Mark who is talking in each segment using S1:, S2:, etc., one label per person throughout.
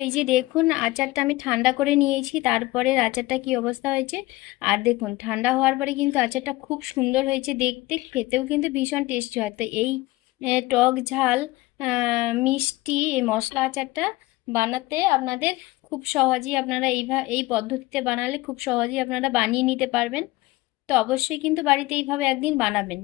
S1: এই যে দেখুন, আচারটা আমি ঠান্ডা করে নিয়েছি তারপরে আচারটা কি অবস্থা হয়েছে? আর দেখুন, ঠান্ডা হওয়ার পরে কিন্তু আচারটা খুব সুন্দর হয়েছে দেখতে, খেতেও কিন্তু ভীষণ টেস্টি হয়। তো এই টক ঝাল মিষ্টি এই মশলা আচারটা বানাতে আপনাদের খুব সহজেই আপনারা এইভাবে এই পদ্ধতিতে বানালে খুব সহজেই আপনারা বানিয়ে নিতে পারবেন। তো অবশ্যই কিন্তু বাড়িতে এইভাবে একদিন বানাবেন।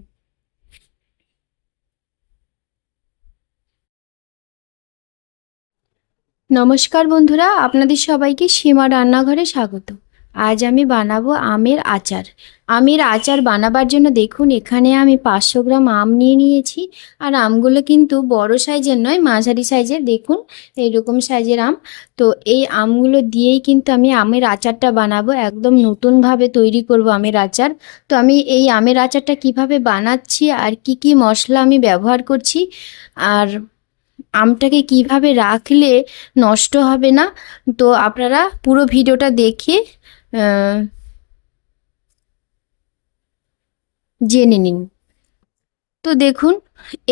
S1: নমস্কার বন্ধুরা, আপনাদের সবাইকে সীমা রান্নাঘরে স্বাগত। আজ আমি বানাবো আমের আচার। আমের আচার বানাবার জন্য দেখুন, এখানে আমি পাঁচশো গ্রাম আম নিয়ে নিয়েছি। আর আমগুলো কিন্তু বড় সাইজের নয়, মাঝারি সাইজের। দেখুন, এইরকম সাইজের আম। তো এই আমগুলো দিয়েই কিন্তু আমি আমের আচারটা বানাবো। একদম নতুনভাবে তৈরি করব আমের আচার। তো আমি এই আমের আচারটা কীভাবে বানাচ্ছি আর কি কি মশলা আমি ব্যবহার করছি। আর আমটাকে কীভাবে রাখলে নষ্ট হবে না? তো আপনারা পুরো ভিডিওটা দেখে জেনে নিন। তো দেখুন,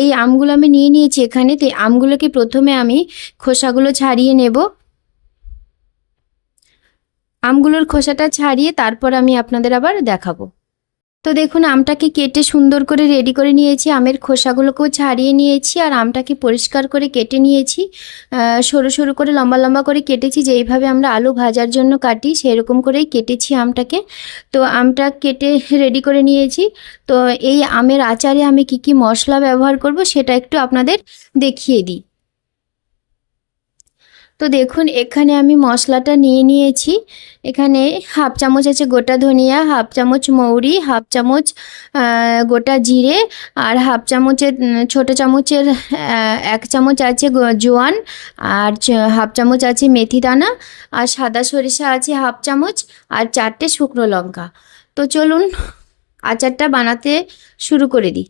S1: এই আমগুলো আমি নিয়ে নিয়েছি এখানে। তো আমগুলোকে প্রথমে আমি খোসাগুলো ছাড়িয়ে নেব। আমগুলোর খোসাটা ছাড়িয়ে তারপর আমি আপনাদের আবার দেখাবো। তো দেখুন, আমটাকে কেটে সুন্দর করে রেডি করে নিয়েছি। আমের খোসাগুলোকেও ছাড়িয়ে নিয়েছি আর আমটাকে পরিষ্কার করে কেটে নিয়েছি। সরু সরু করে, লম্বা লম্বা করে কেটেছি। যেইভাবে আমরা আলু ভাজার জন্য কাটি, সেরকম করেই কেটেছি আমটাকে। তো আমটা কেটে রেডি করে নিয়েছি। তো এই আমের আচারে আমি কি কি মশলা ব্যবহার করব, সেটা একটু আপনাদের দেখিয়ে দিই। তো দেখুন, এখানে আমি মশলাটা নিয়ে নিয়েছি। এখানে হাফ চামচ আছে গোটা ধনিয়া, হাফ চামচ মৌরি, হাফ চামচ গোটা জিরে আর হাফ চামচের ছোট চামচের এক চামচ আছে জোয়ান আর হাফ চামচ আছে মেথি দানা আর সাদা সরিষা আছে হাফ চামচ আর চারটে শুকনো লঙ্কা। তো চলুন আচারটা বানাতে শুরু করে দিই।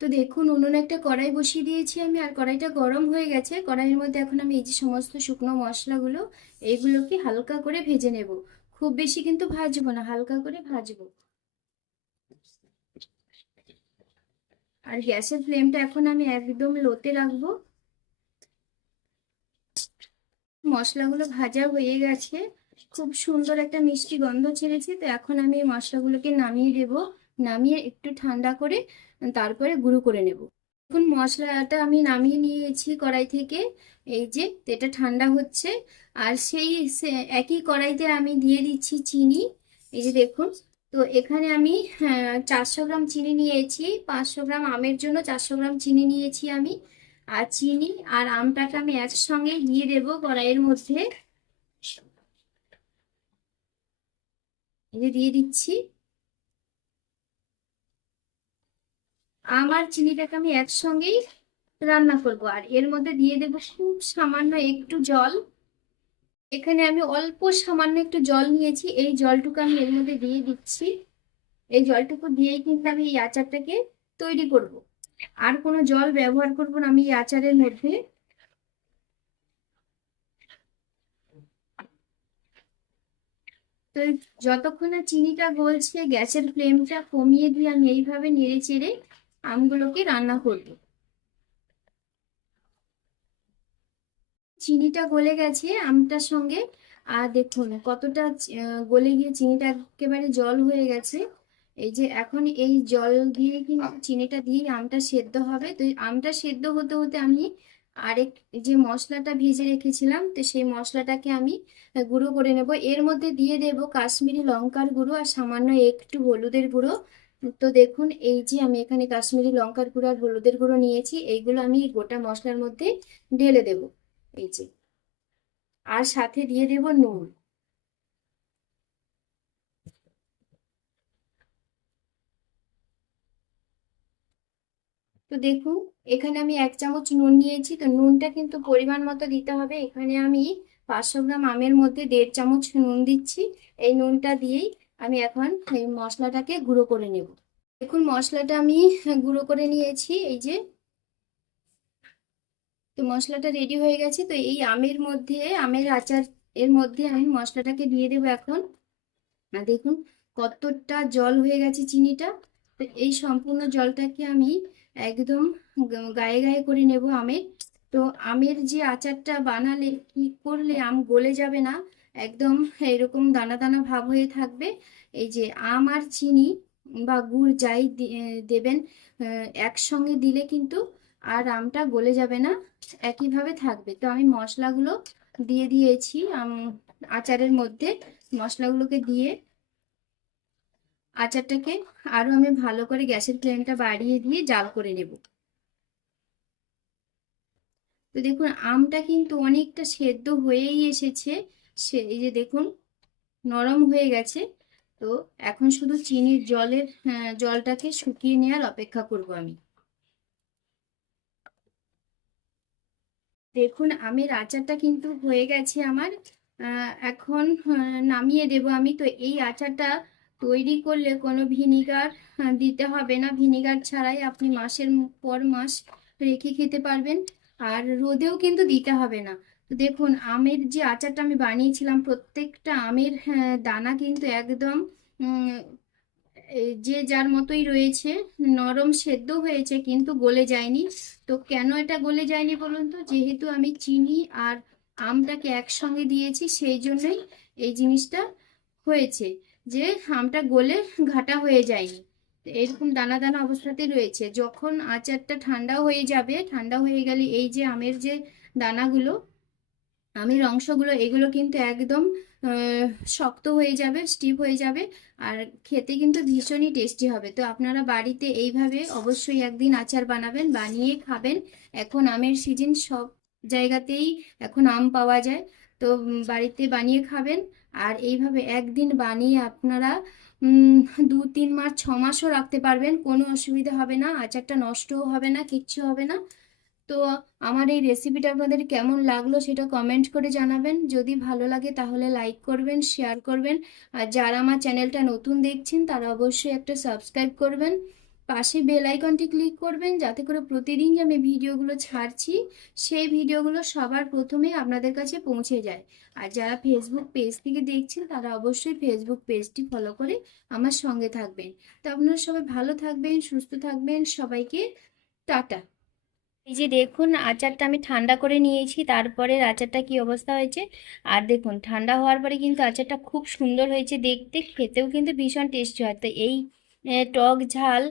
S1: তো দেখুন, উনুনে একটা কড়াই বসিয়ে দিয়েছি আমি, আর কড়াইটা গরম হয়ে গেছে। কড়াইয়ের মধ্যে এখন আমি এই যে সমস্ত শুকনো মশলাগুলো, এইগুলোকে হালকা করে ভেজে নেব। খুব বেশি কিন্তু ভাজবো না, হালকা করে ভাজবো। আর গ্যাসের ফ্লেমটা এখন আমি একদম লোতে রাখব। মশলাগুলো ভাজা হয়ে গেছে। খুব সুন্দর একটা মিষ্টি গন্ধ ছেড়েছে, তো এখন আমি মশলাগুলোকে নামিয়ে দেব। নামিয়ে একটু ঠান্ডা করে তারপরে গুঁড়ো করে নেব। এখন মশলাটা আমি নামিয়ে নিয়েছি কড়াই থেকে। এই যে, এটা ঠান্ডা হচ্ছে। আর সেই একই কড়াইতে আমি দিয়ে দিচ্ছি চিনি। এই যে দেখুন, তো এখানে আমি চারশো গ্রাম চিনি নিয়েছি, পাঁচশো গ্রাম আমের জন্য চারশো গ্রাম চিনি নিয়েছি আমি। আর চিনি আর আমটাকে আমি একসঙ্গে দিয়ে দেবো কড়াইয়ের মধ্যে। এই যে দিয়ে দিচ্ছি। আম আর চিনিটাকে আমি একসঙ্গেই রান্না করব। আর এর মধ্যে দিয়ে দেবো খুব সামান্য একটু জল। এখানে আমি অল্প সামান্য একটু জল নিয়েছি। এই জলটুকু আমি এর মধ্যে দিয়ে দিচ্ছি। এই জলটুকু দিয়েই কিন্তু আমি এই আচারটাকে তৈরি করব। আর কোনো জল ব্যবহার করব না আমি এই আচারের মধ্যে। তো যতক্ষণ না চিনিটা গলছে, গ্যাসের ফ্লেমটা কমিয়ে দিয়ে আমি এইভাবে নেড়ে চেড়ে আমগুলোকে রান্না করব। চিনিটা গলে গেছে আমটার সঙ্গে। আর দেখুন কতটা গলে গিয়ে চিনিটা একেবারে জল হয়ে গেছে। এই যে এখন এই জল দিয়ে কিন্তু চিনিটা দিয়ে আমটা সেদ্ধ হবে। তো আমটা সেদ্ধ হতে হতে আমি আরেক যে মশলাটা ভেজে রেখেছিলাম তো সেই মশলাটাকে আমি গুঁড়ো করে নেব। এর মধ্যে দিয়ে দেব কাশ্মীরি লঙ্কার গুঁড়ো আর সামান্য একটু হলুদের গুঁড়ো। তো দেখুন, এই যে আমি এখানে কাশ্মীরি লঙ্কার গুঁড়ো আর হলুদের গুঁড়ো নিয়েছি, এইগুলো আমি গোটা মশলার মধ্যে ঢেলে দেব। এই যে। আর সাথে দিয়ে দেব নুন। তো দেখুন, এখানে আমি এক চামচ নুন নিয়েছি। তো নুনটা কিন্তু পরিমাণ মতো দিতে হবে। এখানে আমি পাঁচশো গ্রাম আমের মধ্যে দেড় চামচ নুন দিচ্ছি। এই নুনটা দিয়েই আমি এখন এই মশলাটাকে গুঁড়ো করে নেব। দেখুন, মশলাটা আমি গুঁড়ো করে নিয়েছি, এই যে। তো মশলাটা রেডি হয়ে গেছে, তো এই আমের মধ্যে, আমের আচার, এর মধ্যে আমি মশলাটাকে দিয়ে দেবো এখন। দেখুন, কতটা জল হয়ে গেছে চিনিটা। তো এই সম্পূর্ণ জলটাকে আমি একদম গায়ে গায়ে করে নেব আমের। তো আমের যে আচারটা বানালে কি করলে আম গলে যাবে না একদম এরকম দানা দানা ভাব হয়ে থাকবে। এই যে আম আর চিনি বা গুড় যাই দেবেন একসঙ্গে দিলে কিন্তু আর আমটা গলে যাবে না, একইভাবে থাকবে। তো আমি মশলাগুলো দিয়ে দিয়েছি আচারের মধ্যে মশলাগুলোকে দিয়ে আচারটাকে আরও আমি ভালো করে গ্যাসের ফ্লেমটা বাড়িয়ে দিয়ে জাল করে নেব। তো দেখুন, আমটা কিন্তু অনেকটা সেদ্ধ হয়েই এসেছে। সে এই যে দেখুন নরম হয়ে গেছে। তো এখন শুধু চিনির জলের জলটাকে শুকিয়ে নেওয়ার অপেক্ষা করব আমি। দেখুন আমের আচারটা কিন্তু হয়ে গেছে আমার। এখন আহ, নামিয়ে দেব আমি। তো এই আচারটা তৈরি করলে কোনো ভিনিগার দিতে হবে না। ভিনিগার ছাড়াই আপনি মাসের পর মাস রেখে খেতে পারবেন। আর রোদেও কিন্তু দিতে হবে না। দেখুন, আমের যে আচারটা আমি বানিয়েছিলাম, প্রত্যেকটা আমের দানা কিন্তু একদম যে যার মতোই রয়েছে, নরম সেদ্ধ হয়েছে কিন্তু গলে যায়নি। তো কেন এটা গলে যায়নি বলুন তো? যেহেতু আমি চিনি আর আমটাকে একসঙ্গে দিয়েছি, সেই জন্যই এই জিনিসটা হয়েছে যে আমটা গলে ঘাটা হয়ে যায়নি। এরকম দানা দানা অবস্থাতেই রয়েছে। যখন আচারটা ঠান্ডা হয়ে যাবে, ঠান্ডা হয়ে গেলে এই যে আমের যে দানাগুলো আমের অংশগুলো, এগুলো কিন্তু একদম শক্ত হয়ে যাবে স্টিফ হয়ে যাবে, আর খেতে কিন্তু ভীষণই টেস্টি হবে। তো আপনারা বাড়িতে এইভাবে অবশ্যই একদিন আচার বানাবেন, বানিয়ে খাবেন। এখন আমের সিজন সব জায়গাতেই এখন আম পাওয়া যায়। তো বাড়িতে বানিয়ে খাবেন। আর এইভাবে একদিন বানিয়ে আপনারা দু, তিন মাস, ছ মাসও রাখতে পারবেন। কোনো অসুবিধা হবে না, আচারটা নষ্টও হবে না, কিচ্ছু হবে না। তো আমার এই রেসিপিটা আপনাদের কেমন লাগল সেটা কমেন্ট করে জানাবেন। যদি ভালো লাগে তাহলে লাইক করবেন শেয়ার করবেন। আর যারা আমার চ্যানেলটা নতুন দেখছেন তারা অবশ্যই একটা সাবস্ক্রাইব করবেন। পাশে বেল আইকনটি ক্লিক করবেন যাতে করে প্রতিদিন যে আমি ভিডিওগুলো ছাড়ছি সেই ভিডিওগুলো সবার প্রথমে আপনাদের কাছে পৌঁছে যায়। আর যারা ফেসবুক পেজ থেকে দেখছেন তারা অবশ্যই ফেসবুক পেজটি ফলো করে আমার সঙ্গে থাকবেন। তো আপনারা সবাই ভালো থাকবেন, সুস্থ থাকবেন। সবাইকে টাটা। এই যে দেখুন, আচারটা আমি ঠান্ডা করে নিয়েছি, তারপরে আচারটা কি অবস্থা হয়েছে? আর দেখুন, ঠান্ডা হওয়ার পরে কিন্তু আচারটা খুব সুন্দর হয়েছে দেখতে, খেতেও কিন্তু ভীষণ টেস্টি হয়। তো এই টক ঝাল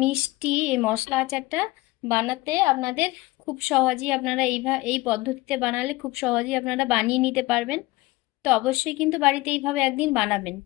S1: মিষ্টি, এই মশলা আচারটা বানাতে আপনাদের খুব সহজেই আপনারা এইভাবে এই পদ্ধতিতে বানালে খুব সহজেই আপনারা বানিয়ে নিতে পারবেন। তো অবশ্যই কিন্তু বাড়িতে এইভাবে একদিন বানাবেন।